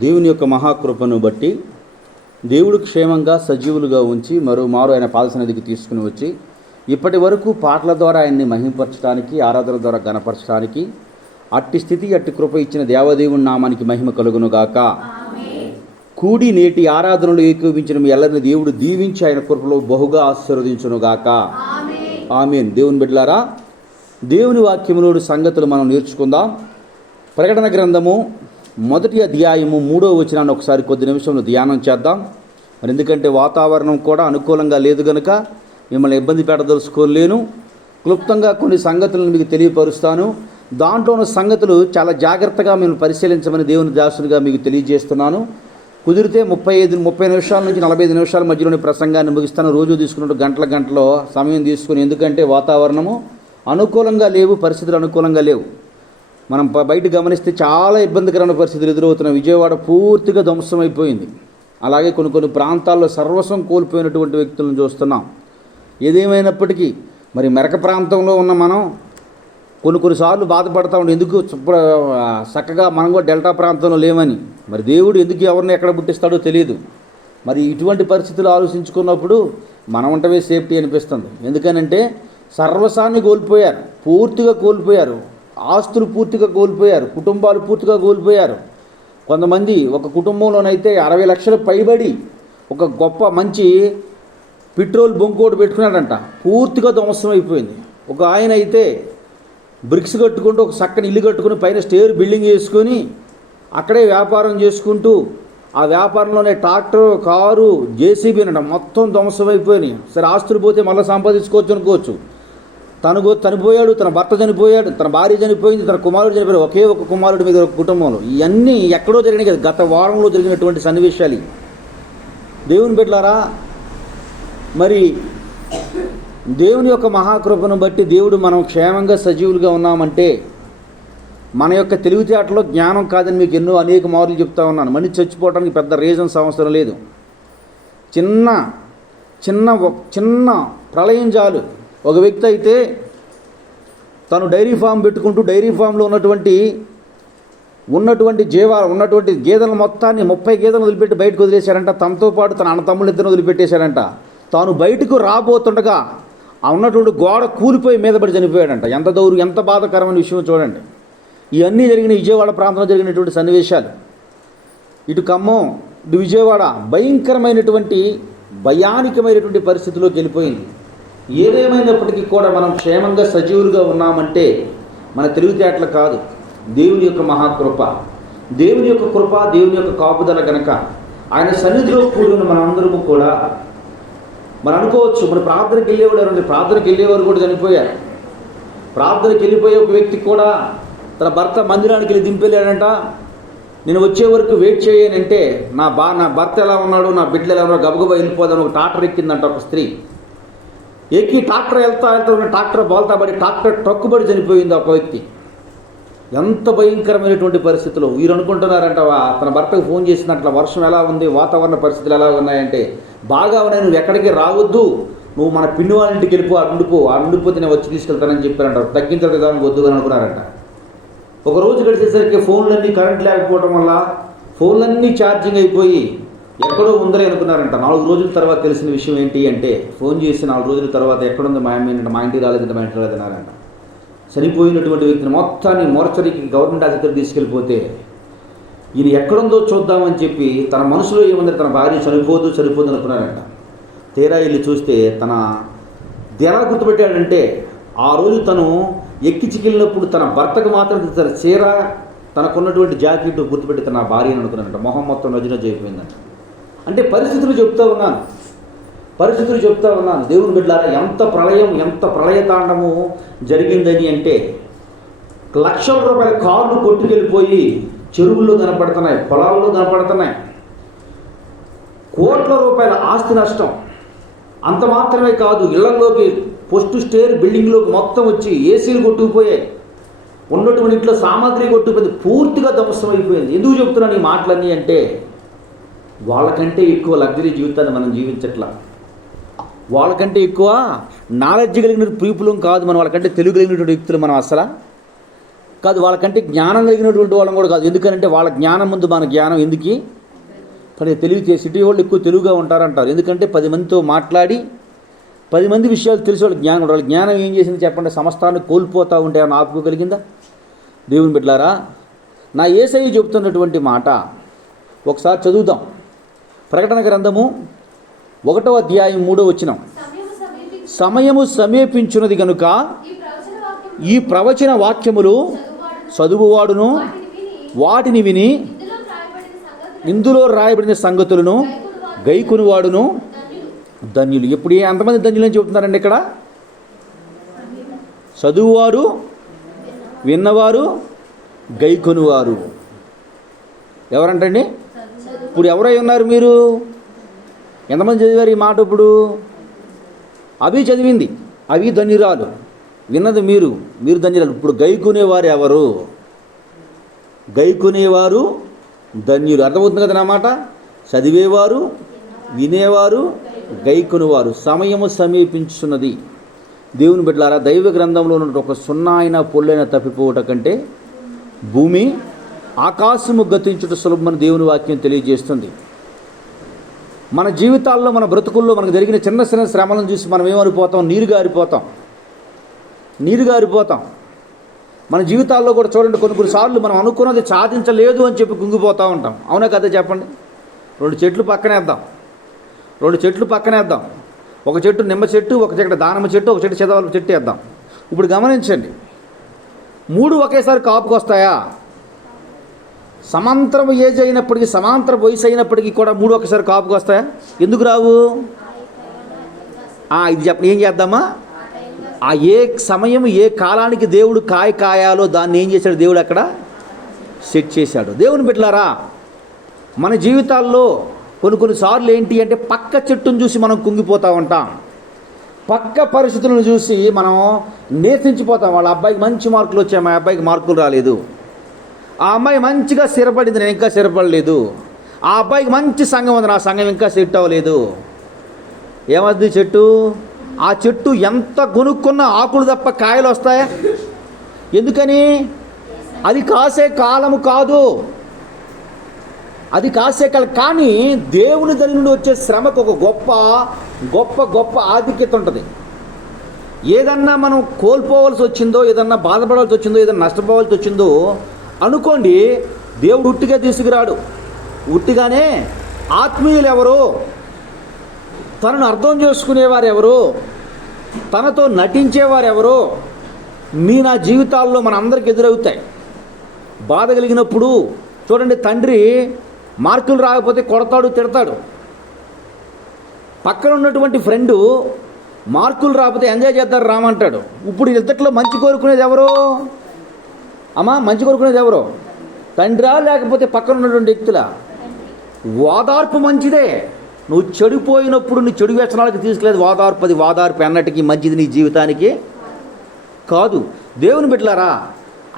దేవుని యొక్క మహాకృపను బట్టి దేవుడు క్షేమంగా సజీవులుగా ఉంచి మారు ఆయన పాదసన్నిధికి తీసుకుని వచ్చి ఇప్పటి వరకు పాటల ద్వారా ఆయన్ని మహిమపరచడానికి, ఆరాధన ద్వారా గణపరచడానికి, అట్టి స్థితి అట్టి కృప ఇచ్చిన దేవదేవుని నామానికి మహిమ కలుగునుగాక. కూడి నేటి ఆరాధనలు ఏకీవించిన మీ ಎಲ್ಲరిని దేవుడు దీవించి ఆయన కృపలో బహుగా ఆశీర్వదించునుగాక. ఆమేన్. దేవుని బిడ్డలారా, దేవుని వాక్యములోని సంగతులు మనం నేర్చుకుందాం. ప్రకటన గ్రంథము 1వ అధ్యాయము 3వ వచనాన్ని ఒకసారి కొద్ది నిమిషంలో ధ్యానం చేద్దాం. మరి ఎందుకంటే వాతావరణం కూడా అనుకూలంగా లేదు కనుక మిమ్మల్ని ఇబ్బంది పెట్టదలుచుకోలేను. క్లుప్తంగా కొన్ని సంగతులను మీకు తెలియపరుస్తాను. దాంట్లో ఉన్న సంగతులు చాలా జాగ్రత్తగా మేము పరిశీలించమని దేవుని దాసునిగా మీకు తెలియజేస్తున్నాను. కుదిరితే 30 నిమిషాల నుంచి 45 నిమిషాల మధ్యలోని ప్రసంగాన్ని ముగిస్తాను. రోజు తీసుకున్నట్టు గంటలో సమయం తీసుకుని, ఎందుకంటే వాతావరణము అనుకూలంగా లేవు, పరిస్థితులు అనుకూలంగా లేవు. మనం బయట గమనిస్తే చాలా ఇబ్బందికరమైన పరిస్థితులు ఎదురవుతున్నాయి. విజయవాడ పూర్తిగా ధ్వంసమైపోయింది. అలాగే కొన్ని ప్రాంతాల్లో సర్వస్వం కోల్పోయినటువంటి వ్యక్తులను చూస్తున్నాం. ఏదేమైనప్పటికీ మరి మెరక ప్రాంతంలో ఉన్న మనం కొన్నిసార్లు బాధపడతా ఉండి ఎందుకు చక్కగా మనం కూడా డెల్టా ప్రాంతంలో లేమని. మరి దేవుడు ఎందుకు ఎవరిని ఎక్కడ పుట్టిస్తాడో తెలియదు. మరి ఇటువంటి పరిస్థితులు ఆలోచించుకున్నప్పుడు మనం ఉంటవే సేఫ్టీ అనిపిస్తుంది. ఎందుకనంటే సర్వస్వాన్ని కోల్పోయారు, పూర్తిగా కోల్పోయారు. ఆస్తులు పూర్తిగా కోల్పోయారు, కుటుంబాలు పూర్తిగా కోల్పోయారు. కొంతమంది ఒక కుటుంబంలోనైతే 60 లక్షలు పైబడి ఒక గొప్ప మంచి పెట్రోల్ బొంకోటి పెట్టుకున్నాడంట, పూర్తిగా ధ్వంసం అయిపోయింది. ఒక ఆయన అయితే బ్రిక్స్ కట్టుకుంటూ ఒక చక్కని ఇల్లు కట్టుకుని పైన స్టేర్ బిల్డింగ్ చేసుకొని అక్కడే వ్యాపారం చేసుకుంటూ ఆ వ్యాపారంలోనే ట్రాక్టర్, కారు, జేసీబీ అనట మొత్తం ధ్వంసం అయిపోయినాయి. సరే, ఆస్తులు పోతే మళ్ళీ సంపాదించుకోవచ్చు అనుకోవచ్చు. తను చనిపోయాడు, తన భర్త చనిపోయాడు, తన భార్య చనిపోయింది, తన కుమారుడు చనిపోయాడు. ఒకే ఒక కుమారుడి మీద ఒక కుటుంబంలో. ఇవన్నీ ఎక్కడో జరిగినాయి కదా, గత వారంలో జరిగినటువంటి సన్నివేశాలు. దేవుని బిడ్డలారా, మరి దేవుని యొక్క మహాకృపను బట్టి దేవుడు మనం క్షేమంగా సజీవులుగా ఉన్నామంటే మన యొక్క తెలివితేటలో జ్ఞానం కాదని మీకు అనేక మార్లు చెప్తా ఉన్నాను. మనిషి చచ్చిపోవడానికి పెద్ద రీజన్స్ అవసరం లేదు. చిన్న ప్రళయం చాలు. ఒక వ్యక్తి అయితే తను డైరీ ఫామ్ పెట్టుకుంటూ డైరీ ఫామ్లో ఉన్నటువంటి గేదెల మొత్తాన్ని 30 గేదెలను వదిలిపెట్టి బయటకు వదిలేశారంట. తనతో పాటు తన అన్నతమ్ముళ్ళిద్దరిని వదిలిపెట్టేశారంట. తాను బయటకు రాబోతుండగా ఆ ఉన్నటువంటి గోడ కూలిపోయి మీద పడి చనిపోయాడంట. ఎంత బాధాకరమైన విషయం చూడండి. ఇవన్నీ జరిగిన విజయవాడ ప్రాంతంలో జరిగినటువంటి సన్నివేశాలు. ఇటు ఖమ్మం, ఇటు విజయవాడ భయానికమైనటువంటి పరిస్థితిలోకి వెళ్ళిపోయింది. ఏదేమైనప్పటికీ కూడా మనం క్షేమంగా సజీవులుగా ఉన్నామంటే మన తెలివితేటలు కాదు, దేవుని యొక్క మహాకృప, దేవుని యొక్క కృప, దేవుని యొక్క కాపుదల గనక ఆయన సన్నిధిలో కూడిన మనందరము కూడా మనం అనుకోవచ్చు. మన ప్రార్థనకి వెళ్ళేవారు కూడా చనిపోయారు. ప్రార్థనకి వెళ్ళిపోయే ఒక వ్యక్తి కూడా తన భర్త మందిరానికి వెళ్ళి దింపెళ్ళాడంట. నేను వచ్చే వరకు వెయిట్ చేయనంటే నా భర్త ఎలా ఉన్నాడు, నా బిడ్డలు ఎలా ఉన్నాడు, గబగబా వెళ్ళిపోదాను. ఒక ట్రాక్టర్ ఎక్కిందంట ఒక స్త్రీ. ఎక్కి ట్రాక్టర్ వెళ్తా ట్రాక్టర్ బోల్తా పడి ట్రాక్టర్ ట్రక్కుబడి చనిపోయింది ఒక వ్యక్తి. ఎంత భయంకరమైనటువంటి పరిస్థితులు. వీరు అనుకుంటున్నారంట తన భర్తకు ఫోన్ చేసినట్ల వర్షం ఎలా ఉంది, వాతావరణ పరిస్థితులు ఎలా ఉన్నాయంటే బాగా ఉన్నాయి, నువ్వు ఎక్కడికి రావద్దు, నువ్వు మన పిన్ని వాళ్ళ ఇంటికి వెళ్ళిపో, ఉండిపోతే నేను వచ్చి తీసుకెళ్తానని చెప్పారంట. తగ్గించడానికి వద్దు అని అనుకున్నారంట. ఒక రోజు గడిచేసరికి ఫోన్లన్నీ కరెంట్ లేకపోవడం వల్ల ఫోన్లన్నీ ఛార్జింగ్ అయిపోయి ఎక్కడో ఉందని అనుకున్నారంట. 4 రోజుల తర్వాత తెలిసిన విషయం ఏంటి అంటే, ఫోన్ చేసి 4 రోజుల తర్వాత ఎక్కడుంది మా ఇంటికి రాలేదన్నారంట. చనిపోయినటువంటి వ్యక్తిని మొత్తాన్ని మోర్చరీకి గవర్నమెంట్ ఆసుపత్రికి తీసుకెళ్ళిపోతే ఈయన ఎక్కడుందో చూద్దామని చెప్పి తన మనసులో ఏముంది, తన భార్య చనిపోదు అనుకున్నారంట. తీరా వెళ్ళి చూస్తే ఎలా గుర్తుపెట్టాడంటే, ఆ రోజు తను ఎక్కించుకెళ్ళినప్పుడు తన భర్తకు మాత్రం తన చీర, తనకున్నటువంటి జాకెట్ గుర్తుపెట్టి తన భార్యను అనుకున్నారంట. మొహం మొత్తం నజ్జు అయిపోయిందంట. అంటే పరిస్థితులు చెప్తా ఉన్నాను. దేవుని బిడ్డలారా, ఎంత ప్రళయతాండము జరిగిందని అంటే, లక్షల రూపాయల కార్లు కొట్టుకెళ్ళిపోయి చెరువుల్లో కనపడుతున్నాయి, పొలాల్లో కనపడుతున్నాయి. కోట్ల రూపాయల ఆస్తి నష్టం. అంత మాత్రమే కాదు, ఇళ్లలోకి పోస్ట్ స్టేర్ బిల్డింగ్లోకి మొత్తం వచ్చి ఏసీలు కొట్టుకుపోయాయి. ఉన్నటువంటి ఇంట్లో సామాగ్రి కొట్టుకుపోయింది, పూర్తిగా ధ్వంసం అయిపోయింది. ఎందుకు చెప్తున్నాను ఈ మాటలన్నీ అంటే, వాళ్ళకంటే ఎక్కువ లగ్జరీ జీవితాన్ని మనం జీవించట్లా. వాళ్ళకంటే ఎక్కువ నాలెడ్జ్ కలిగిన పీపుల్ కాదు మనం, వాళ్ళకంటే తెలివి కలిగినటువంటి వ్యక్తులు మనం. అసలు కాదు, వాళ్ళకంటే జ్ఞానం కలిగినటువంటి వాళ్ళం కూడా కాదు. ఎందుకంటే వాళ్ళ జ్ఞానం ముందు మన జ్ఞానం ఎందుకు? కానీ తెలివితే సిటీ వాళ్ళు ఎక్కువ తెలుగుగా ఉంటారంటారు. ఎందుకంటే 10 మందితో మాట్లాడి 10 మంది విషయాలు తెలిసి వాళ్ళ జ్ఞానం ఉంటారు. వాళ్ళ జ్ఞానం ఏం చేసింది చెప్పండి? సమస్తాన్ని కోల్పోతూ ఉంటే ఏమైనా ఆపుకోగలిగిందా? దేవుని బిడ్డలారా, నా యేసయ్య చెబుతున్నటువంటి మాట ఒకసారి చదువుదాం. ప్రకటన గ్రంథము 1వ అధ్యాయం 3వ వచనం. సమయము సమీపించున్నది కనుక ఈ ప్రవచన వాక్యములు చదువువాడును వాటిని విని ఇందులో రాయబడిన సంగతులను గైకొనువాడును ధన్యులు. ఎప్పుడు ఎంతమంది ధన్యులు అని చెబుతున్నారండి ఇక్కడ? చదువువారు, విన్నవారు, గైకొనువారు. ఎవరంటండి? ఇప్పుడు ఎవరై ఉన్నారు మీరు? ఎంతమంది చదివారు ఈ మాట? ఇప్పుడు అవి చదివింది, అవి ధన్యురాలు, విన్నది మీరు ధన్యురాలు. ఇప్పుడు గైకొనేవారు ఎవరు? గైకొనేవారు ధన్యులు. అర్థమవుతుంది కదా నా మాట? చదివేవారు, వినేవారు, గైకొనేవారు. సమయము సమీపించున్నది. దేవుని బిడ్డలారా, దైవ గ్రంథంలో ఉన్న ఒక సున్నా అయినా పొల్లైనా తప్పిపోవట కంటే భూమి ఆకాశము గతించుట సులభమని దేవుని వాక్యం తెలియజేస్తుంది. మన జీవితాల్లో, మన బ్రతుకుల్లో మనకు జరిగిన చిన్న చిన్న శ్రమలను చూసి మనం ఏమనిపోతాం? నీరు గారిపోతాం. మన జీవితాల్లో కూడా చూడండి, కొన్నిసార్లు మనం అనుకున్నది సాధించలేదు అని చెప్పి కుంగిపోతూ ఉంటాం. అవునా కదా చెప్పండి? 2 చెట్లు పక్కనేద్దాం. ఒక చెట్టు నిమ్మ చెట్టు, ఒక చెట్టు దానిమ్మ చెట్టు, ఒక చెట్టు చెదవల చెట్టు వేద్దాం. ఇప్పుడు గమనించండి, 3 ఒకేసారి కాపుకు వస్తాయా? సమాంతరం ఏజ్ అయినప్పటికీ, సమాంతర వయసు అయినప్పటికీ కూడా 3 ఒకేసారి కాపుకు వస్తాయా? ఎందుకు రావు? ఇది చెప్పండి, ఏం చేద్దామా? ఏ సమయం, ఏ కాలానికి దేవుడు కాయాలో దాన్ని ఏం చేశాడు? దేవుడు అక్కడ సెట్ చేశాడు. దేవుని బిడ్డలారా, మన జీవితాల్లో కొన్నిసార్లు ఏంటి అంటే పక్క చెట్టును చూసి మనం కుంగిపోతూ ఉంటాం. పక్క పరిస్థితులను చూసి మనం నీరసించిపోతాం. వాళ్ళ అబ్బాయికి మంచి మార్కులు వచ్చాయి, మా అబ్బాయికి మార్కులు రాలేదు. ఆ అమ్మాయి మంచిగా స్థిరపడింది, నేను ఇంకా స్థిరపడలేదు. ఆ అబ్బాయికి మంచి సంఘం ఉంది, నా సంఘం ఇంకా సెట్ అవ్వలేదు. ఏమవుతుంది చెట్టు? ఆ చెట్టు ఎంత కొనుక్కున్న ఆకులు తప్ప కాయలు వస్తాయా? ఎందుకని? అది కాసే కాలము కాదు, అది కాసే కాలం. కానీ దేవుని దగ్గర నుండి వచ్చే శ్రమకు ఒక గొప్ప గొప్ప గొప్ప ఆధిక్యత ఉంటుంది. ఏదన్నా మనం కోల్పోవలసి వచ్చిందో, ఏదన్నా బాధపడాల్సి వచ్చిందో, ఏదన్నా నష్టపోవాల్సి వచ్చిందో అనుకోండి, దేవుడు ఉట్టిగా తీసుకురాడు. ఉట్టిగానే ఆత్మీయులు ఎవరు, తనను అర్థం చేసుకునేవారు ఎవరు, తనతో నటించేవారు ఎవరు, నా జీవితాల్లో మన అందరికి ఎదురవుతాయి. బాధ కలిగినప్పుడు చూడండి, తండ్రి మార్కులు రాకపోతే కొడతాడు, తిడతాడు. పక్కన ఉన్నటువంటి ఫ్రెండు మార్కులు రాకపోతే ఎంజాయ్ చేద్దారు రామంటాడు. ఇప్పుడు ఇంతట్లో మంచి కోరుకునేది ఎవరు? అమ్మా, మంచి కోరుకునేది ఎవరు? తండ్రా లేకపోతే పక్కన ఉన్నటువంటి వ్యక్తుల? ఓదార్పు మంచిదే. నువ్వు చెడిపోయినప్పుడు నీ చెడు వ్యసనాలకు తీసుకెళ్ళేది ఓదార్పు. అది ఓదార్పు అన్నటికీ మంచిది నీ జీవితానికి కాదు. దేవుని బిడ్డలారా,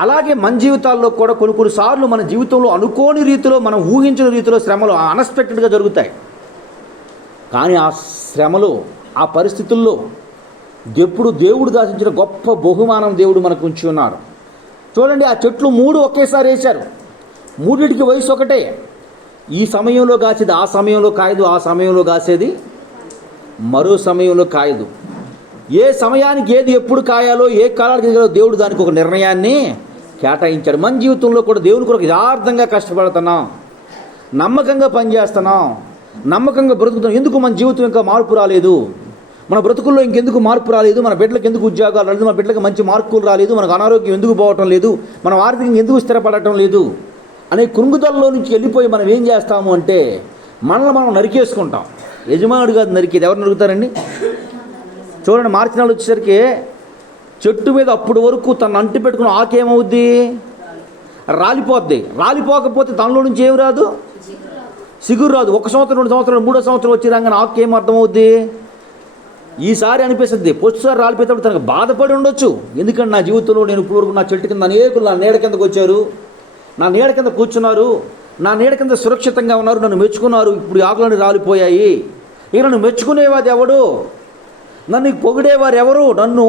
అలాగే మన జీవితాల్లో కూడా కొన్నిసార్లు మన జీవితంలో అనుకోని రీతిలో, మనం ఊహించిన రీతిలో శ్రమలు అన్ఎక్స్పెక్టెడ్గా జరుగుతాయి. కానీ ఆ శ్రమలు, ఆ పరిస్థితుల్లో ఎప్పుడు దేవుడు దాచించిన గొప్ప బహుమానం దేవుడు మనకు ఉంచి ఉన్నాడు. చూడండి, ఆ చెట్లు 3 ఒకేసారి వేశారు. 3టికి వయసు ఒకటే. ఈ సమయంలో కాసేది ఆ సమయంలో కాయదు, ఆ సమయంలో కాసేది మరో సమయంలో కాయదు. ఏ సమయానికి ఏది ఎప్పుడు కాయాలో, ఏ కాలానికి దేవుడు దానికి ఒక నిర్ణయాన్ని కేటాయించాడు. మన జీవితంలో కూడా దేవుని కొరకు యథార్థంగా కష్టపడుతున్నాం, నమ్మకంగా పనిచేస్తున్నాం, నమ్మకంగా బ్రతుకుతున్నాం. ఎందుకు మన జీవితం ఇంకా మార్పు రాలేదు? మన బ్రతుకుల్లో ఇంకెందుకు మార్పు రాలేదు? మన బిడ్డలకు ఎందుకు ఉద్యోగాలు రాలేదు? మన బిడ్డలకు మంచి మార్కులు రాలేదు? మనకు అనారోగ్యం ఎందుకు పోవటం లేదు? మనం ఆర్థికంగా ఎందుకు స్థిరపడటం లేదు అనే కృంగుదలలో నుంచి వెళ్ళిపోయి మనం ఏం చేస్తాము అంటే మనల్ని మనం నరికేసుకుంటాం. యజమానుడు కాదు నరికేది. ఎవరు నరుకుతారండి? చూడండి, మార్చి నెల వచ్చేసరికి చెట్టు మీద అప్పుడు వరకు తను అంటి పెట్టుకున్న ఆకేమవుద్ది? రాలిపోద్ది. రాలిపోకపోతే దానిలో నుంచి ఏం రాదు? సిగురు రాదు. 1 సంవత్సరం, 2 సంవత్సరాలు, 3వ సంవత్సరం వచ్చి రాగానే ఆకు ఏం అర్థమవుద్ది? ఈసారి అనిపిస్తుంది. పోస్టుసారి రాలిపోయేటప్పుడు తనకు బాధపడి ఉండొచ్చు. ఎందుకంటే నా జీవితంలో నేను ఇప్పుడు వరకు నా చెట్టు కింద అనేకులు నా నీడ కిందకు వచ్చారు, నా నీడ కింద కూర్చున్నారు, నా నీడ కింద సురక్షితంగా ఉన్నారు, నన్ను మెచ్చుకున్నారు. ఇప్పుడు ఆకులన్నీ రాలిపోయాయి. ఇక నన్ను మెచ్చుకునేవాది ఎవడు? నన్ను పొగిడేవారు ఎవరు? నన్ను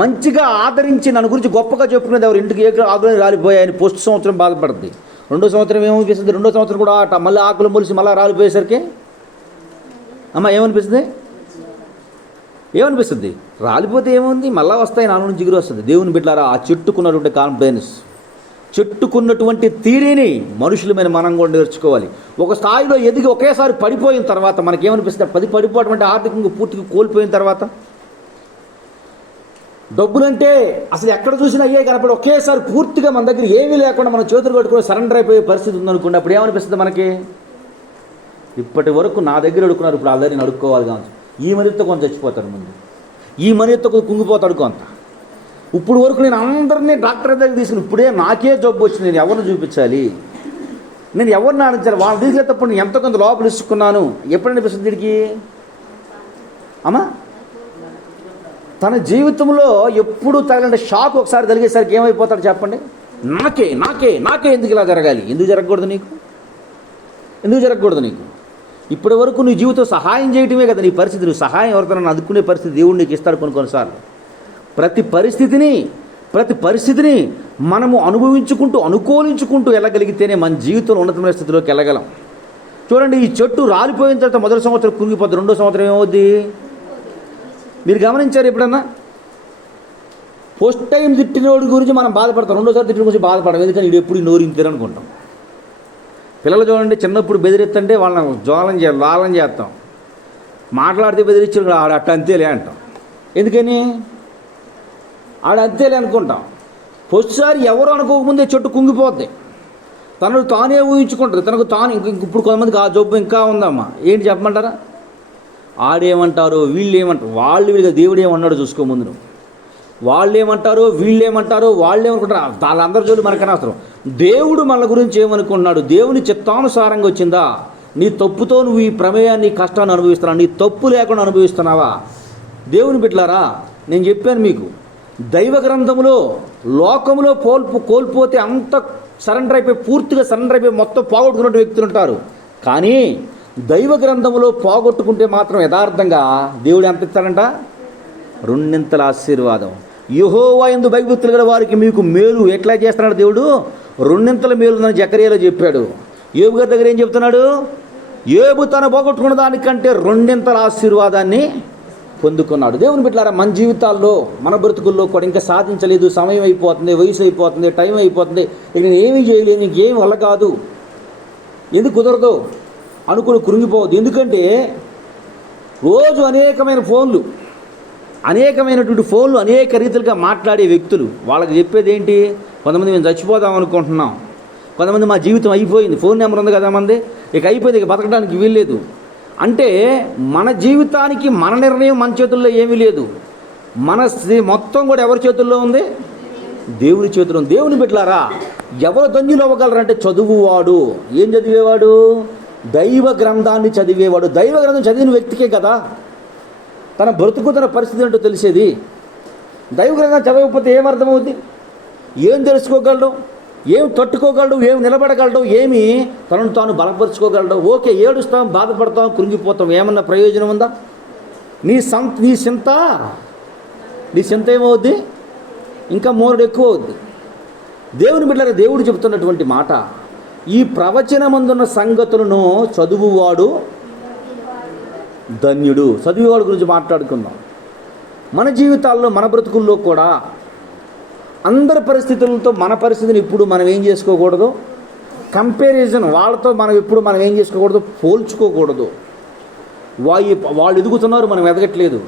మంచిగా ఆదరించి నన్ను గురించి గొప్పగా చెప్పుకునేది ఎవరు? ఇంటికి ఆకులు రాలిపోయాయని పోస్ట్ సంవత్సరం బాధపడుతుంది. రెండో సంవత్సరం ఏమనిపిస్తుంది? రెండో సంవత్సరం కూడా మళ్ళీ ఆకులు మొలిసి మళ్ళీ రాలిపోయేసరికి అమ్మ ఏమనిపిస్తుంది? ఏమనిపిస్తుంది? రాలిపోతే ఏముంది, మళ్ళీ వస్తాయి, నాన్న నుంచి జిగురు వస్తుంది. దేవుని బిడ్డలారా, ఆ చెట్టుకున్నటువంటి కాన్ఫిడెన్స్, చెట్టుకున్నటువంటి తీరిని మనుషులమైన మనం కూడా నేర్చుకోవాలి. ఒక స్థాయిలో ఎదిగి ఒకేసారి పడిపోయిన తర్వాత మనకేమనిపిస్తుంది? పడిపోవడం అంటే ఆర్థికంగా పూర్తిగా కోల్పోయిన తర్వాత, డబ్బులంటే అసలు ఎక్కడ చూసినా అయ్యే కనపడి ఒకేసారి పూర్తిగా మన దగ్గర ఏమీ లేకుండా మన చేతులు కట్టుకొని సరెండర్ అయిపోయే పరిస్థితి ఉందనుకోండి. అప్పుడు ఏమనిపిస్తుంది మనకి? ఇప్పటి వరకు నా దగ్గర అడుక్కున్నారు, ఇప్పుడు అందరిని అడుక్కోవాలి కావచ్చు. ఈ మనీతో కొంత చచ్చిపోతాడు, ముందు ఈ మనీతో కుంగిపోతాడు కొంత. ఇప్పుడు వరకు నేను అందరినీ డాక్టర్ దగ్గర తీసుకుని ఇప్పుడే నాకే జబ్బు వచ్చింది, నేను ఎవరిని చూపించాలి, నేను ఎవరిని ఆడించాలి, వాళ్ళని తీసుకెళ్ళేటప్పుడు నేను ఎంతో కొంత లోపల ఇసుకున్నాను. ఎప్పుడు అనిపిస్తుంది వీడికి? అమ్మా, తన జీవితంలో ఎప్పుడు తగిలిన షాక్ ఒకసారి తగిలేసరికి ఏమైపోతాడు చెప్పండి? నాకే నాకే నాకే ఎందుకు ఇలా జరగాలి? ఎందుకు జరగకూడదు నీకు? ఎందుకు జరగకూడదు నీకు? ఇప్పటి వరకు నీ జీవితం సహాయం చేయటమే కదా నీ పరిస్థితి. నువ్వు సహాయం ఎవరికైనా అదుకునే పరిస్థితి దేవుడు నీకు ఇస్తాడు కొన్నిసార్లు. ప్రతి పరిస్థితిని మనము అనుకూలించుకుంటూ వెళ్ళగలిగితేనే మన జీవితంలో ఉన్నతమైన స్థితిలోకి వెళ్ళగలం. చూడండి, ఈ చెట్టు రాలిపోయిన తర్వాత మొదటి సంవత్సరం కుంగిపోద్ది, రెండో సంవత్సరం ఏమవుద్ది? మీరు గమనించారు ఎప్పుడన్నా? ఫస్ట్ టైం తిట్టినోడి గురించి మనం బాధపడతాం, రెండోసారి తిట్టిన గురించి బాధపడడం. ఎందుకని ఇది ఎప్పుడు నోరు ఇంతేరనుకుంటాం. పిల్లలు చూడండి, చిన్నప్పుడు బెదిరిస్తుంటే వాళ్ళని లాలం చేస్తాం, మాట్లాడితే బెదిరించాడు ఆడ అట్ట అంతేలే అంటాం. ఎందుకని? ఆడ అంతేలే అనుకుంటాం. ఫస్ట్సారి ఎవరు అనుకోకముందే చెట్టు కుంగిపోద్ది, తనను తానే ఊహించుకుంటుంది, తనకు తాను. ఇప్పుడు కొంతమందికి ఆ జబ్బు ఇంకా ఉందమ్మా. ఏంటి చెప్పమంటారా? ఆడేమంటారో వీళ్ళు ఏమంటారు, వీళ్ళుగా దేవుడు ఏమన్నాడు చూసుకో ముందు. నువ్వు వాళ్ళు ఏమంటారో వీళ్ళు ఏమంటారో వాళ్ళు ఏమనుకుంటారు, వాళ్ళందరి జోలు మనకనే అవసరం. దేవుడు మన గురించి ఏమనుకుంటున్నాడు? దేవుని చిత్తానుసారంగా వచ్చిందా? నీ తప్పుతో నువ్వు ఈ ప్రమేయాన్ని కష్టాన్ని అనుభవిస్తున్నావు, నీ తప్పు లేకుండా అనుభవిస్తున్నావా? దేవుని బిడ్డలారా, నేను చెప్పాను మీకు, దైవ గ్రంథములో లోకములో కోల్పోతే అంత సరెండర్ అయిపోయి, పూర్తిగా సరెండర్ అయిపోయి మొత్తం పోగొట్టుకున్న వ్యక్తులు ఉంటారు. కానీ దైవ గ్రంథములో పోగొట్టుకుంటే మాత్రం యథార్థంగా దేవుడు ఎంత ఇస్తాడంట? రెండింతల ఆశీర్వాదం. యెహోవా యందు భయభక్తులు గల వారికి మీకు మేలు ఎట్లా చేస్తున్నాడు దేవుడు? రెండింతల మేలు అని జకర్యాలో చెప్పాడు. యోబు గారి దగ్గర ఏం చెప్తున్నాడు? యోబు తను పోగొట్టుకున్న దానికంటే రెండింతల ఆశీర్వాదాన్ని పొందుకున్నాడు. దేవుని బిడ్డలారా, మన జీవితాల్లో మన బ్రతుకుల్లో కూడా ఇంకా సాధించలేదు, సమయం అయిపోతుంది, వయసు అయిపోతుంది, టైం అయిపోతుంది, ఇక నేను ఏమీ చేయలేదు, నీకు ఏమి వల్ల కాదు, ఎందుకు కుదరదు అనుకుని కృంగిపోవద్దు. ఎందుకంటే రోజు అనేకమైనటువంటి ఫోన్లు అనేక రీతిలుగా మాట్లాడే వ్యక్తులు, వాళ్ళకి చెప్పేది ఏంటి? కొంతమంది మేము చచ్చిపోదాం అనుకుంటున్నాం, కొంతమంది మా జీవితం అయిపోయింది, ఫోన్ నెంబర్ ఉంది కదా మంది, ఇక అయిపోయింది, ఇక బతకడానికి వీల్లేదు. అంటే మన జీవితానికి మన నిర్ణయం మన చేతుల్లో ఏమీ లేదు. మన మొత్తం కూడా ఎవరి చేతుల్లో ఉంది? దేవుని చేతుల్లో ఉంది. దేవుని బిడ్డలారా, ఎవరు ధన్యులు అవ్వగలరంటే చదువువాడు. ఏం చదివేవాడు? దైవ గ్రంథాన్ని చదివేవాడు. దైవ గ్రంథం చదివిన వ్యక్తికే కదా తన బ్రతుకు, తన పరిస్థితి ఏంటో తెలిసేది. దైవ గ్రంథం చదవకపోతే ఏమర్థమవుద్ది? ఏం తెలుసుకోగలడు? ఏం తట్టుకోగలడు? ఏం నిలబడగలడు? ఏమి తనను తాను బలపరుచుకోగలడు? ఓకే, ఏడుస్తాం, బాధపడతాం, కృంగిపోతాం, ఏమన్నా ప్రయోజనం ఉందా? నీ చింత ఏమవుద్ది? ఇంకా మోరుడు ఎక్కువ అవుద్ది. దేవుని బిడ్డలారా, దేవుడు చెబుతున్నటువంటి మాట, ఈ ప్రవచనమందున్న సంగతులను చదువువాడు ధన్యుడు. చదివేవాడి గురించి మాట్లాడుకుందాం. మన జీవితాల్లో మన బ్రతుకుల్లో కూడా అందరి పరిస్థితులతో మన పరిస్థితిని ఇప్పుడు మనం ఏం చేసుకోకూడదు? కంపారిజన్, వాళ్ళతో మనం ఏం చేసుకోకూడదు? పోల్చుకోకూడదు. వాళ్ళు ఎదుగుతున్నారు, మనం ఎదగట్లేదు.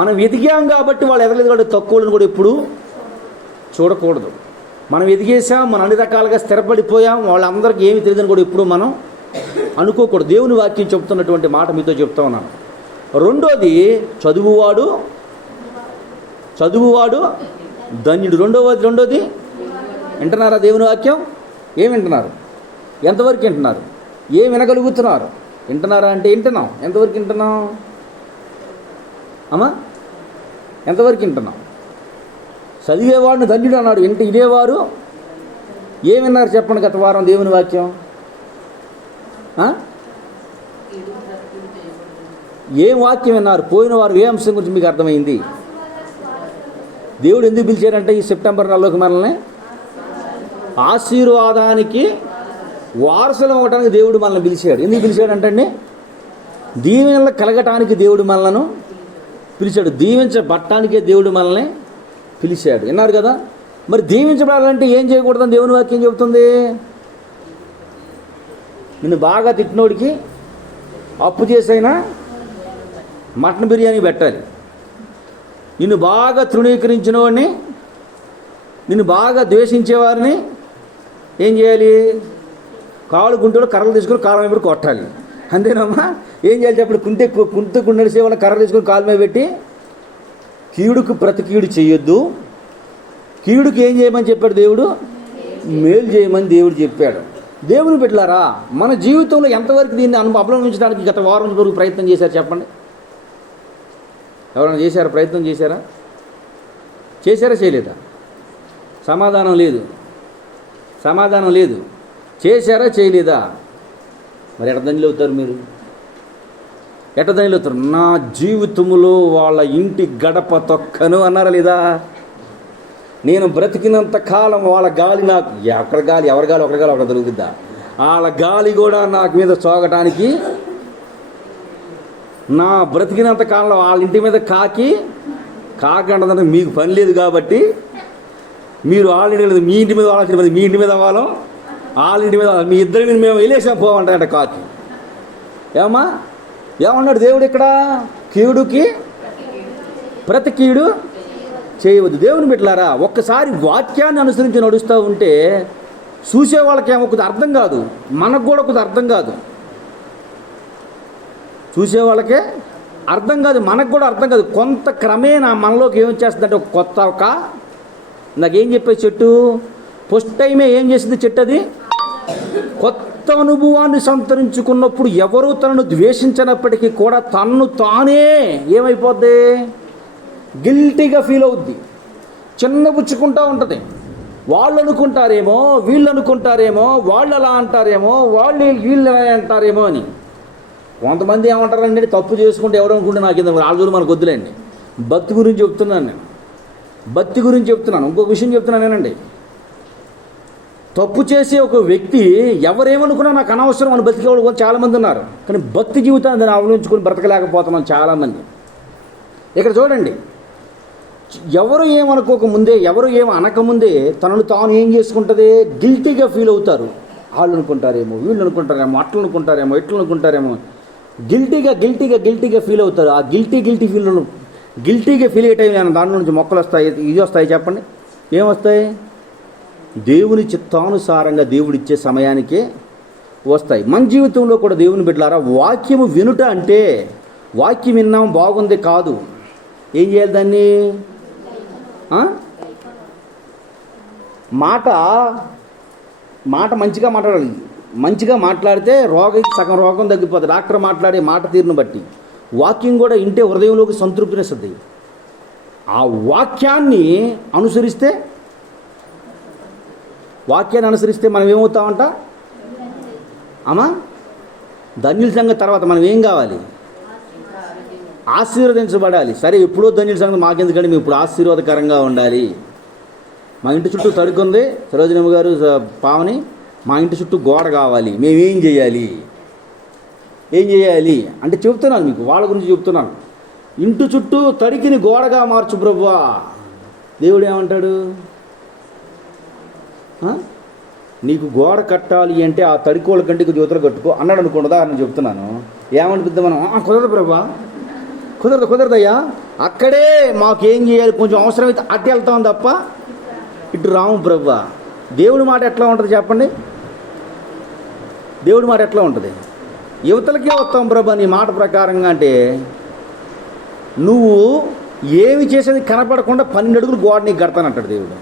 మనం ఎదిగాం కాబట్టి వాళ్ళు ఎదగలేదు కాబట్టి తక్కువలను కూడా ఎప్పుడు చూడకూడదు. మనం ఎదిగేసాం, మనం అన్ని రకాలుగా స్థిరపడిపోయాం, వాళ్ళందరికీ ఏమి తెలియదని కూడా ఎప్పుడు మనం అనుకోకూడదు. దేవుని వాక్యం చెప్తున్నటువంటి మాట మీతో చెప్తా ఉన్నాను. రెండోది, చదువువాడు ధన్యుడు. రెండోది వింటున్నారా దేవుని వాక్యం? ఏం వింటున్నారు? ఎంతవరకు వింటున్నారు? ఏం వినగలుగుతున్నారు? వింటున్నారా అంటే వింటున్నాం. ఎంతవరకు వింటున్నాం అమ్మా? ఎంతవరకు వింటున్నాం? చదివేవాడిని ధన్యుడు అన్నాడు. ఇదేవారు ఏం విన్నారు చెప్పండి గత వారం దేవుని వాక్యం? ఏం వాక్యం విన్నారు? పోయిన వారు ఏ అంశం గురించి మీకు అర్థమైంది? దేవుడు ఎందుకు పిలిచారంటే ఈ సెప్టెంబర్ నెలలోకి మనల్ని ఆశీర్వాదానికి వారసులం అవ్వడానికి దేవుడు మనల్ని పిలిచాడు. ఎందుకు పిలిచాడంటే దీవెనలు కలగటానికి దేవుడు మనలను పిలిచాడు. దీవించబట్టానికే దేవుడు మనల్ని పిలిచాడు. విన్నారు కదా? మరి దీవించబడాలంటే ఏం చేయకూడదని దేవుని వాక్యం చెబుతుంది. నిన్ను బాగా తిట్టినోడికి అప్పు చేసైనా మటన్ బిర్యానీ పెట్టాలి. నిన్ను బాగా తృణీకరించిన వాడిని, నిన్ను బాగా ద్వేషించేవారిని ఏం చేయాలి? కాళ్ళు గుంటలో కర్రలు తీసుకుని కాళ్ళ మీద కొట్టాలి. అంతేనమ్మా? ఏం చేయాలి చెప్పండి? కుంటే నడిసే వాళ్ళని కర్ర తీసుకుని కాళ్ళ మీద పెట్టి కీడుకు ప్రతి కీడు చేయొద్దు, కీడుకి ఏం చేయమని చెప్పాడు దేవుడు? మేలు చేయమని దేవుడు చెప్పాడు. దేవుని బిడ్డలారా, మన జీవితంలో ఎంతవరకు దీన్ని అభినందించడానికి గత వారం వరకు ప్రయత్నం చేశారు చెప్పండి? ఎవరైనా చేశారా? ప్రయత్నం చేశారా? చేయలేదా? సమాధానం లేదు. చేశారా? చేయలేదా? మరి ఎట్ట ధన్యులు అవుతారు మీరు? నా జీవితంలో వాళ్ళ ఇంటి గడప తొక్కను అన్నారా లేదా? నేను బ్రతికినంత కాలం వాళ్ళ గాలి నాకు ఎవరి గాలి ఒకటి దొరుకుతుందా? వాళ్ళ గాలి కూడా నాకు మీద సోగటానికి నా బ్రతికినంత కాలంలో వాళ్ళ ఇంటి మీద కాకంటే మీకు పని లేదు కాబట్టి మీరు వాళ్ళ ఇంటి మీద మీ ఇంటి మీద వాళ్ళ మీ ఇంటి మీద వాళ్ళం వాళ్ళ ఇంటి మీద మీ ఇద్దరి మీద మేము వెళ్ళేసాం పోవంటాయంట కాకి. ఏమన్నాడు దేవుడు ఇక్కడ? కీడుకి ప్రతి కీడు చేయవద్దు. దేవుని బిడ్డలారా, ఒక్కసారి వాక్యాన్ని అనుసరించి నడుస్తూ ఉంటే చూసే వాళ్ళకేమో కొద్ది అర్థం కాదు, మనకు కూడా కొద్ది అర్థం కాదు. చూసే వాళ్ళకే అర్థం కాదు, మనకు కూడా అర్థం కాదు. కొంత క్రమేణా మనలోకి ఏమొచ్చేస్తుందంటే ఒక నాకేం చెప్పే చెట్టు ఫస్ట్ టైమే ఏం చేసింది చెట్టు? అది కొత్త అనుభవాన్ని సంతరించుకున్నప్పుడు ఎవరు తనను ద్వేషించినప్పటికీ కూడా తన్ను తానే ఏమైపోద్ది? గిల్టీగా ఫీల్ అవుద్ది, చిన్నబుచ్చుకుంటూ ఉంటుంది. వాళ్ళు అనుకుంటారేమో, వీళ్ళు అనుకుంటారేమో, వాళ్ళు అలా అంటారేమో, వీళ్ళు అలా అంటారేమో అని. కొంతమంది ఏమంటారండి, తప్పు చేసుకుంటే ఎవరు అనుకుంటే నాకు కింద రాజులు మనకు వద్దులేండి. భక్తి గురించి చెప్తున్నాను నేను, ఇంకొక విషయం చెప్తున్నానేనండి. తప్పు చేసే ఒక వ్యక్తి ఎవరేమనుకున్నా నాకు అనవసరం అని బతికే వాళ్ళు చాలామంది ఉన్నారు. కానీ భక్తి జీవితాన్ని దాన్ని అవలంబించుకొని బ్రతకలేకపోతున్నాం చాలామంది. ఇక్కడ చూడండి, ఎవరు ఏమనుకోకముందే, ఎవరు ఏం అనకముందే తనను తాను ఏం చేసుకుంటుంది? గిల్టీగా ఫీల్ అవుతారు. వాళ్ళు అనుకుంటారేమో, వీళ్ళు అనుకుంటారేమో, అట్లా అనుకుంటారేమో, ఇట్లా అనుకుంటారేమో, గిల్టీగా ఫీల్ అవుతారు. ఆ గిల్టీగా ఫీల్ అయ్యే టైం దాంట్లో నుంచి మొక్కలు వస్తాయి, ఇది వస్తాయి చెప్పండి? ఏమొస్తాయి? దేవుని చిత్తానుసారంగా దేవుడిచ్చే సమయానికే వస్తాయి. మన జీవితంలో కూడా దేవుని బిడ్డలారా, వాక్యము వినుట అంటే వాక్యం విన్నాం బాగుంది కాదు. ఏం చేయాలి దాన్ని? మాట మంచిగా మాట్లాడాలి. మంచిగా మాట్లాడితే సగం రోగం తగ్గిపోతుంది. డాక్టర్ మాట్లాడే మాట తీరును బట్టి వాక్యం కూడా ఇంటే హృదయంలోకి సంతృప్తినిస్తుంది. ఆ వాక్యాన్ని అనుసరిస్తే మనం ఏమవుతామంట? ధన్యుల సంగతి తర్వాత మనం ఏం కావాలి? ఆశీర్వదించబడాలి. సరే, ఎప్పుడో ధన్యుల సంగతి మాకెందుకంటే మేము ఇప్పుడు ఆశీర్వాదకరంగా ఉండాలి. మా ఇంటి చుట్టూ తడుకుంది సరోజినమ్మ గారు పావని, మా ఇంటి చుట్టూ గోడ కావాలి. మేమేం చేయాలి అంటే చెప్తున్నాను మీకు, వాళ్ళ గురించి చెప్తున్నాను. ఇంటి చుట్టూ తడికిని గోడగా మార్చు ప్రభువా. దేవుడు ఏమంటాడు? నీకు గోడ కట్టాలి అంటే ఆ తడికోళ్ళ కంటికి జ్యోతులు కట్టుకో అన్నాడు అనుకోండి. ఉదాహరణ చెప్తున్నాను. ఏమనిపిద్దాం మనం? కుదరదు ప్రభా, కుదరదయ్యా, అక్కడే మాకేం చేయాలి, కొంచెం అవసరమైతే అట్టి వెళ్తాం తప్ప ఇటు రాము ప్రభా. దేవుడి మాట ఎట్లా ఉంటుంది చెప్పండి? దేవుడి మాట ఎట్లా ఉంటుంది? యువతలకే వస్తాం ప్రభా నీ మాట ప్రకారంగా అంటే, నువ్వు ఏమి చేసేది కనపడకుండా 12 అడుగులు గోడ నీకు కడతానంటాడు దేవుడు.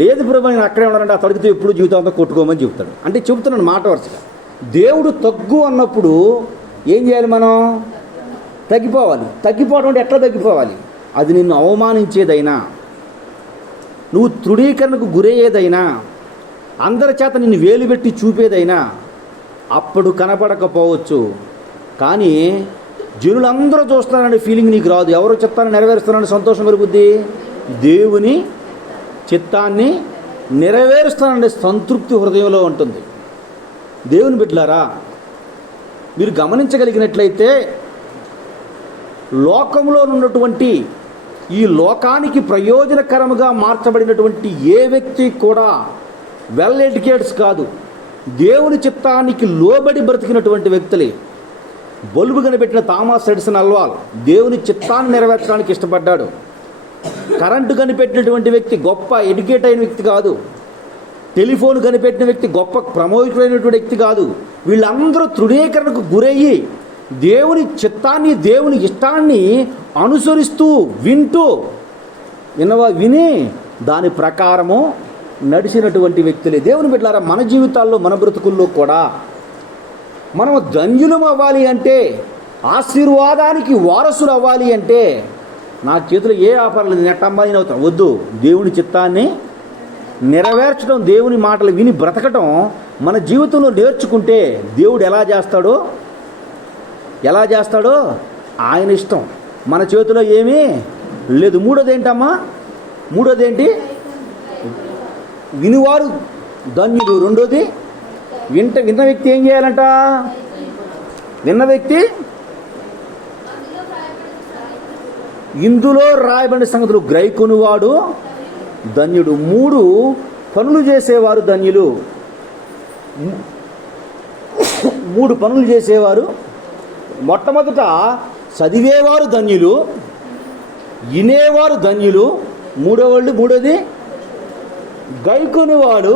లేదు ప్రభా నేను అక్కడే ఉన్నానంటే ఆ తడికితే ఎప్పుడు జీవితంతో కొట్టుకోమని చెప్తాడు. అంటే చెబుతున్నాను మాట వరుసగా. దేవుడు తగ్గు అన్నప్పుడు ఏం చేయాలి? మనం తగ్గిపోవడం అంటే ఎట్లా తగ్గిపోవాలి? అది నిన్ను అవమానించేదైనా, నువ్వు తృణీకరణకు గురయ్యేదైనా, అందరి చేత నిన్ను వేలు పెట్టి చూపేదైనా అప్పుడు కనపడకపోవచ్చు. కానీ జనులందరూ చూస్తున్నారనే ఫీలింగ్ నీకు రాదు. ఎవరు చిత్తాన్ని నెరవేరుస్తున్నారని సంతోషం కలుగుద్ది? దేవుని చిత్తాన్ని నెరవేరుస్తాననే సంతృప్తి హృదయంలో ఉంటుంది. దేవుని బిడ్డలారా, మీరు గమనించగలిగినట్లయితే లోకంలో ఉన్నటువంటి ఈ లోకానికి ప్రయోజనకరముగా మార్చబడినటువంటి ఏ వ్యక్తి కూడా వెల్ ఎడ్యుకేటెడ్స్ కాదు. దేవుని చిత్తానికి లోబడి బ్రతికినటువంటి వ్యక్తులే. బల్బు కనిపెట్టిన థామస్ ఎడిసన్ అల్వాల్ దేవుని చిత్తాన్ని నెరవేర్చడానికి ఇష్టపడ్డాడు. కరెంటు కనిపెట్టినటువంటి వ్యక్తి గొప్ప ఎడ్యుకేట్ అయిన వ్యక్తి కాదు. టెలిఫోన్ కనిపెట్టిన వ్యక్తి గొప్ప ప్రమోదితుడైనటువంటి వ్యక్తి కాదు. వీళ్ళందరూ తృణీకరణకు గురయ్యి దేవుని చిత్తాన్ని, దేవుని ఇష్టాన్ని అనుసరిస్తూ విని దాని ప్రకారము నడిచినటువంటి వ్యక్తులే. దేవుని బిడ్డలారా, మన జీవితాల్లో, మన బ్రతుకుల్లో కూడా మనము ధన్యులం అవ్వాలి అంటే, ఆశీర్వాదానికి వారసులు అవ్వాలి అంటే, నా చేతిలో ఏ ఆఫర్ లేదు, నెట్ అంబానీ అవుతాం వద్దు. దేవుని చిత్తాన్ని నెరవేర్చడం, దేవుని మాటలు విని బ్రతకటం మన జీవితంలో నేర్చుకుంటే దేవుడు ఎలా చేస్తాడో ఆయన ఇష్టం. మన చేతిలో ఏమీ లేదు. మూడోది ఏంటమ్మా? మూడోది ఏంటి? వినివారు ధన్యులు. రెండోది విన్న వ్యక్తి ఏం చేయాలంట? విన్న వ్యక్తి ఇందులో రాయబడిన సంగతులు గ్రహికొనువాడు ధన్యుడు. 3 పనులు చేసేవారు ధన్యులు. 3 పనులు చేసేవారు. మొట్టమొదట చదివేవారు ధన్యులు, వినేవారు ధన్యులు. మూడోది గైకొనేవాడు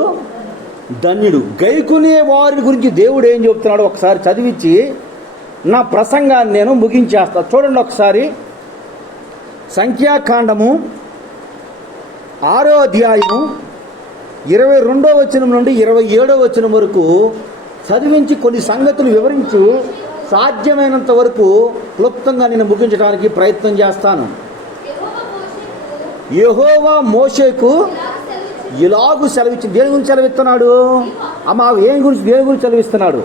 ధన్యుడు. గైకొనే వారి గురించి దేవుడు ఏం చెప్తున్నాడో ఒకసారి చదివించి నా ప్రసంగాన్ని నేను ముగించేస్తా. చూడండి ఒకసారి. సంఖ్యాకాండము 6వ అధ్యాయము 22వ వచనం నుండి 27వ వచనం వరకు చదివించి కొన్ని సంగతులు వివరించి సాధ్యమైనంత వరకు క్లుప్తంగా నేను ముగించడానికి ప్రయత్నం చేస్తాను. యెహోవా మోషేకు ఇలాగు సెలవిచ్చి, దేని గురించి సెలవిస్తున్నాడు అమ్మా? దేని గురించి సెలవిస్తున్నాడు?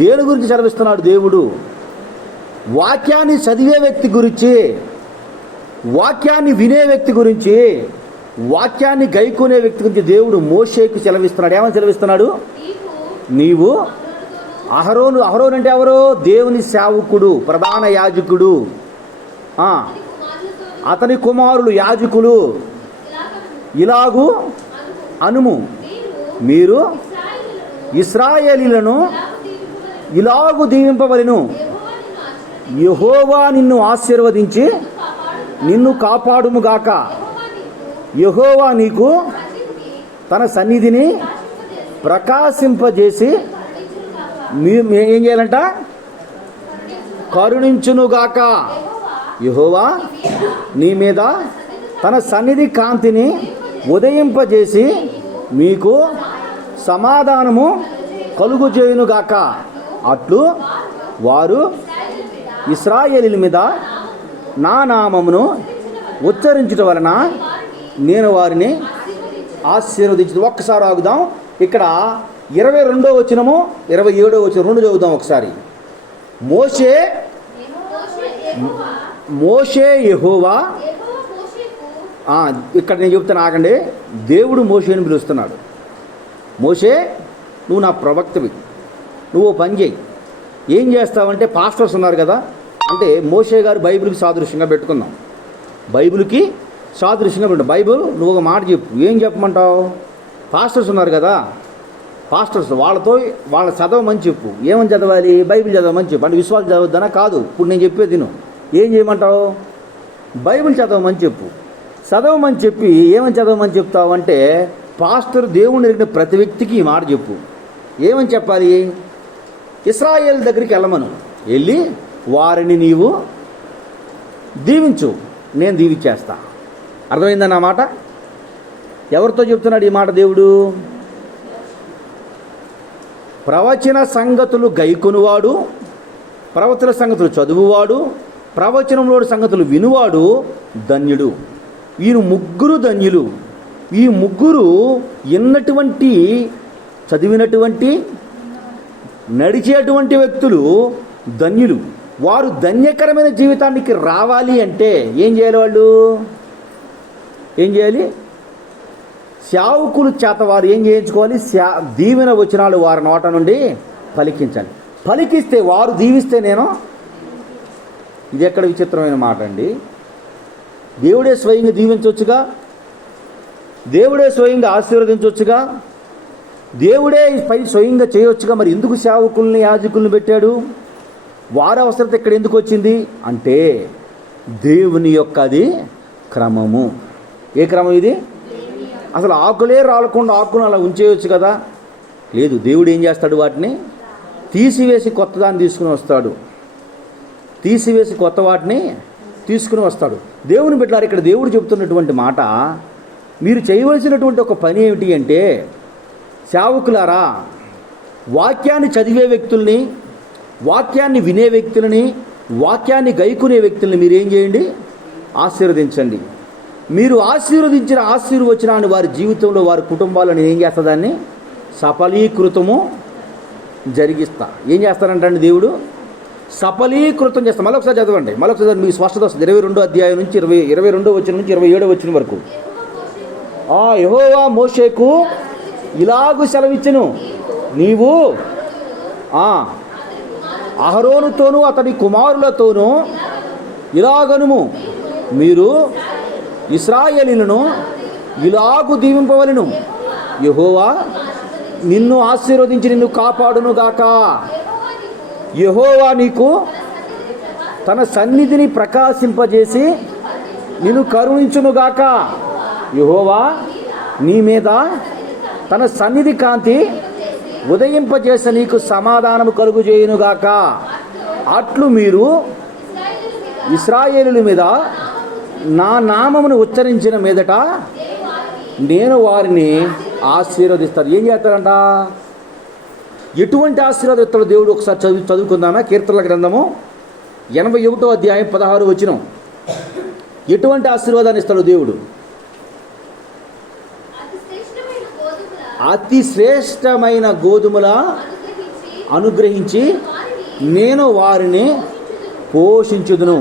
దేని గురించి సెలవిస్తున్నాడు దేవుడు? వాక్యాన్ని చదివే వ్యక్తి గురించి, వాక్యాన్ని వినే వ్యక్తి గురించి, వాక్యాన్ని గైకొనే వ్యక్తి గురించి దేవుడు మోషేకు సెలవిస్తున్నాడు. ఏమని సెలవిస్తున్నాడు? నీవు అహరోను అంటే ఎవరు? దేవుని సేవకుడు, ప్రధాన యాజకుడు, అతని కుమారులు యాజకులు. ఇలాగు అనుము, మీరు ఇశ్రాయేలీలను ఇలాగు దీవింపవలెను. యెహోవా నిన్ను ఆశీర్వదించి నిన్ను కాపాడుముగాక. యెహోవా నీకు తన సన్నిధిని ప్రకాశింపజేసి ఏం చేయాలంట? కరుణించునుగాక. యెహోవా నీ మీద తన సన్నిధి కాంతిని ఉదయింపజేసి మీకు సమాధానము కలుగుచేయునుగాక. అట్లు వారు ఇశ్రాయేలీల మీద నా నామమును ఉచ్చరించుట వలన నేను వారిని ఆశీర్వదించు. ఒక్కసారి ఆగుదాం. ఇక్కడ 22వ వచనము 27వ వచనం 2 చదువుదాం ఒకసారి. మోషే యెహోవా. ఇక్కడ నేను చెప్తాను, ఆగండి. దేవుడు మోషేని పిలుస్తున్నాడు. మోషే, నువ్వు నా ప్రవక్తవి, నువ్వు పని చేయి. ఏం చేస్తావంటే, పాస్టర్స్ ఉన్నారు కదా, అంటే మోషే గారు బైబిల్కి సాదృశ్యంగా పెట్టుకుందాం. బైబిల్కి సాదృశ్యంగా పెట్టు. బైబిల్ నువ్వు ఒక మాట చెప్పు. ఏం చెప్పమంటావు? పాస్టర్స్ ఉన్నారు కదా, పాస్టర్స్ వాళ్ళ చదవమని చెప్పు. ఏమని చదవాలి? బైబిల్ చదవమని చెప్పు. అంటే విశ్వాసం చదవద్దనా? కాదు. ఇప్పుడు నేను చెప్పేది నువ్వు ఏం చేయమంటావు? బైబిల్ చదవమని చెప్పు. చదవమని చెప్పి ఏమని చదవమని చెప్తావు అంటే, పాస్టర్ దేవుని ఎరిగిన ప్రతి వ్యక్తికి ఈ మాట చెప్పు. ఏమని చెప్పాలి? ఇశ్రాయేల్ దగ్గరికి వెళ్ళమను. వెళ్ళి వారిని నీవు దీవించు, నేను దీవించేస్తా. అర్థమైందన్న మాట? ఎవరితో చెప్తున్నాడు ఈ మాట దేవుడు? ప్రవచన సంగతులు గైకొనువాడు, ప్రవచన సంగతులు చదువువాడు, ప్రవచనంలోని సంగతులు వినువాడు ధన్యుడు. వీరు 3 ధన్యులు. ఈ 3 ఎన్నటువంటి, చదివినటువంటి, నడిచేటువంటి వ్యక్తులు ధన్యులు. వారు ధన్యకరమైన జీవితానికి రావాలి అంటే ఏం చేయాలి? వాళ్ళు ఏం చేయాలి? సేవకుల చేత వారు ఏం చేయించుకోవాలి? దీవెన వచనాలు వారి నోట నుండి పలికించాలి. పలికిస్తే, వారు దీవిస్తే నేను, ఇది ఎక్కడ విచిత్రమైన మాట అండి. దేవుడే స్వయంగా దీవించవచ్చుగా, దేవుడే స్వయంగా ఆశీర్వదించవచ్చుగా, దేవుడే పై స్వయంగా చేయవచ్చుగా. మరి ఎందుకు సేవకుల్ని యాజకుల్ని పెట్టాడు? వారి అవసరత ఇక్కడ ఎందుకు వచ్చింది అంటే దేవుని యొక్క అది క్రమము. ఏ క్రమం ఇది? అసలు ఆకులే రాలకుండా ఆకులను అలా ఉంచేయచ్చు కదా. లేదు, దేవుడు ఏం చేస్తాడు? వాటిని తీసివేసి కొత్త దాన్ని తీసుకుని వస్తాడు. తీసివేసి కొత్త వాటిని తీసుకుని వస్తాడు. దేవుని బిడ్డలారా, ఇక్కడ దేవుడు చెబుతున్నటువంటి మాట, మీరు చేయవలసినటువంటి ఒక పని ఏమిటి అంటే, సేవకులారా, వాక్యాన్ని చదివే వ్యక్తుల్ని, వాక్యాన్ని వినే వ్యక్తులని, వాక్యాన్ని గైకునే వ్యక్తుల్ని మీరు ఏం చేయండి? ఆశీర్వదించండి. మీరు ఆశీర్వదించిన ఆశీర్వచనాన్ని వారి జీవితంలో, వారి కుటుంబాల్లో నేను ఏం చేస్తా? దాన్ని సఫలీకృతము జరిగిస్తా. ఏం చేస్తారంటండి దేవుడు? సఫలీకృతం చేస్తా. మళ్ళొకసారి చదవండి, మళ్ళొకసారి మీకు స్పష్టత వస్తుంది. 22వ అధ్యాయం నుంచి 22వ వచనం నుంచి 27వ వచనం వరకు. యెహోవా మోషేకు ఇలాగు సెలవిచ్చెను, నీవు అహరోనుతోనూ అతడి కుమారులతోనూ ఇలాగనుము, మీరు ఇశ్రాయేలీయులను ఇలాగు దీవింపవలెను, యెహోవా నిన్ను ఆశీర్వదించి నిన్ను కాపాడును గాక. యెహోవా నీకు తన సన్నిధిని ప్రకాశింపజేసి నిన్ను కరుణించునుగాక. యెహోవా నీ మీద తన సన్నిధి కాంతి ఉదయింపజేసి నీకు సమాధానము కలుగుజేయునుగాక. అట్లు మీరు ఇశ్రాయేలుల మీద నా నామమును ఉచ్చరించిన మీదట నేను వారిని ఆశీర్వదిస్తాను. ఏం చేస్తారంట? ఎటువంటి ఆశీర్వాదం ఇస్తాడో దేవుడు ఒకసారి చదువుకుందామా? కీర్తనల గ్రంథము 81వ అధ్యాయం 16వ వచనం. ఎటువంటి ఆశీర్వాదాన్ని ఇస్తాడు దేవుడు? అతి శ్రేష్టమైన గోధుమల అనుగ్రహించి నేను వారిని పోషించుదును,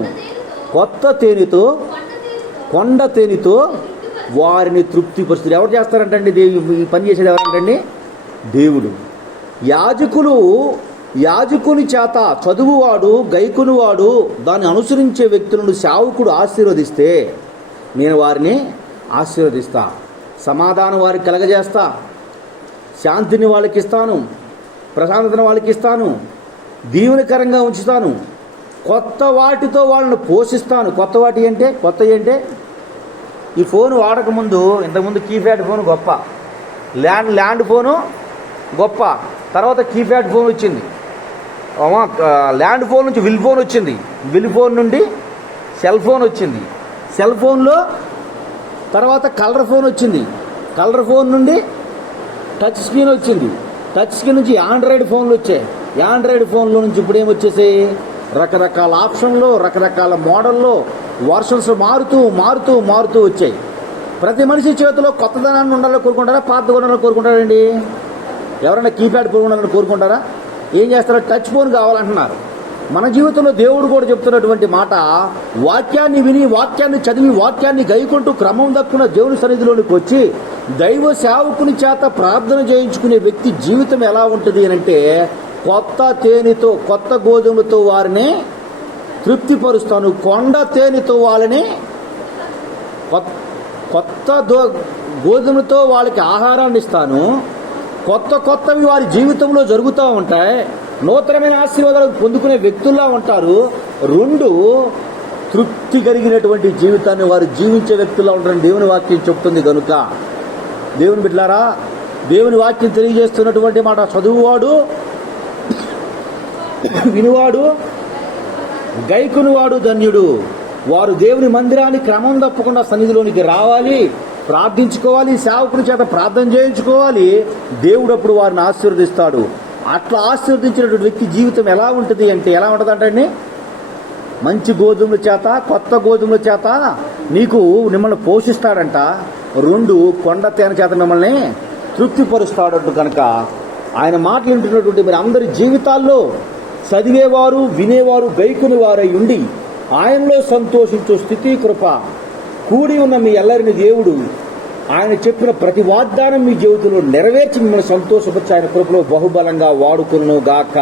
కొత్త తేనెతో, కొండ తేనెతో వారిని తృప్తిపరుస్తుంది. ఎవరు చేస్తారంటండి? ఈ పని చేసేది ఎవరంటండి? దేవుడు. యాజకుని చేత చదువువాడు, గైకునివాడు, దాన్ని అనుసరించే వ్యక్తులను సేవకుడు ఆశీర్వదిస్తే నేను వారిని ఆశీర్వదిస్తా, సమాధానం వారికి కలగజేస్తా, శాంతిని వాళ్ళకి ఇస్తాను, ప్రశాంతతను వాళ్ళకి ఇస్తాను, దీవెనకరంగా ఉంచుతాను, కొత్త వాటితో వాళ్ళని పోషిస్తాను. కొత్త వాటి అంటే, కొత్త అంటే ఈ ఫోన్ వాడకముందు, ఇంతకుముందు కీప్యాడ్ ఫోన్ గొప్ప, ల్యాండ్ ఫోను గొప్ప, తర్వాత కీప్యాడ్ ఫోన్ వచ్చింది, ల్యాండ్ ఫోన్ నుంచి విల్ ఫోన్ వచ్చింది, విల్ ఫోన్ నుండి సెల్ ఫోన్ వచ్చింది, సెల్ ఫోన్లో తర్వాత కలర్ ఫోన్ వచ్చింది, కలర్ ఫోన్ నుండి టచ్ స్క్రీన్ వచ్చింది, టచ్ స్క్రీన్ నుంచి ఆండ్రాయిడ్ ఫోన్లు వచ్చాయి, ఆండ్రాయిడ్ ఫోన్లో నుంచి ఇప్పుడు ఏమొచ్చేసాయి? రకరకాల ఆప్షన్లు, రకరకాల మోడల్లో, వర్షన్స్ మారుతూ వచ్చాయి. ప్రతి మనిషి చేతిలో కొత్తదనాన్ని ఉండాలని కోరుకుంటారా? పాతగా ఉండాలని కోరుకుంటారండి? ఎవరైనా కీప్యాడ్ ఫోన్ ఉండాలని కోరుకుంటారా? ఏం చేస్తారో? టచ్ ఫోన్ కావాలంటున్నారు. మన జీవితంలో దేవుడు కూడా చెప్తున్నటువంటి మాట, వాక్యాన్ని విని, వాక్యాన్ని చదివి, వాక్యాన్ని గైకుంటూ క్రమం దక్కున దేవుని సన్నిధిలోనికి వచ్చి దైవ సేవకుని చేత ప్రార్థన చేయించుకునే వ్యక్తి జీవితం ఎలా ఉంటుంది అంటే, కొత్త తేనెతో, కొత్త గోధుమలతో వారిని తృప్తిపరుస్తాను, కొండ తేనెతో వాళ్ళని, కొత్త గోధుమలతో వాళ్ళకి ఆహారాన్ని ఇస్తాను, కొత్తవి వారి జీవితంలో జరుగుతూ ఉంటాయి, నూతనమైన ఆశీర్వాదాలు పొందుకునే వ్యక్తుల్లా ఉంటారు. 2 తృప్తి కలిగినటువంటి జీవితాన్ని వారు జీవించే వ్యక్తుల్లా ఉంటారని దేవుని వాక్యం చెప్తుంది. కనుక దేవుని బిడ్డలారా, దేవుని వాక్యం తెలియజేస్తున్నటువంటి మాట, చదువువాడు, వినువాడు, గైకునివాడు ధన్యుడు. వారు దేవుని మందిరాన్ని క్రమం తప్పకుండా సన్నిధిలోనికి రావాలి, ప్రార్థించుకోవాలి, సేవకుని చేత ప్రార్థన చేయించుకోవాలి. దేవుడు అప్పుడు వారిని ఆశీర్వదిస్తాడు. అట్లా ఆశీర్వదించినటువంటి వ్యక్తి జీవితం ఎలా ఉంటుంది అంటే, ఎలా ఉంటుంది అంటే, మంచి గోధుమల చేత, కొత్త గోధుమల చేత మిమ్మల్ని పోషిస్తాడంట. 2 కొండ తేనె చేత మిమ్మల్ని తృప్తిపరుస్తాడంట. కనుక ఆయన మాటలు వింటున్నటువంటి మీరు అందరి జీవితాల్లో చదివేవారు వినేవారు గైకుని వారై ఉండి ఆయనలో సంతోషించు స్థితి కృప కూడి ఉన్న మీ ఎల్లరిని దేవుడు ఆయన చెప్పిన ప్రతి వాగ్దానం మీ జీవితంలో నెరవేర్చి మిమ్మల్ని సంతోషపరిచి ఆయన కృపలో బహుబలంగా వాడుకొనుగాక.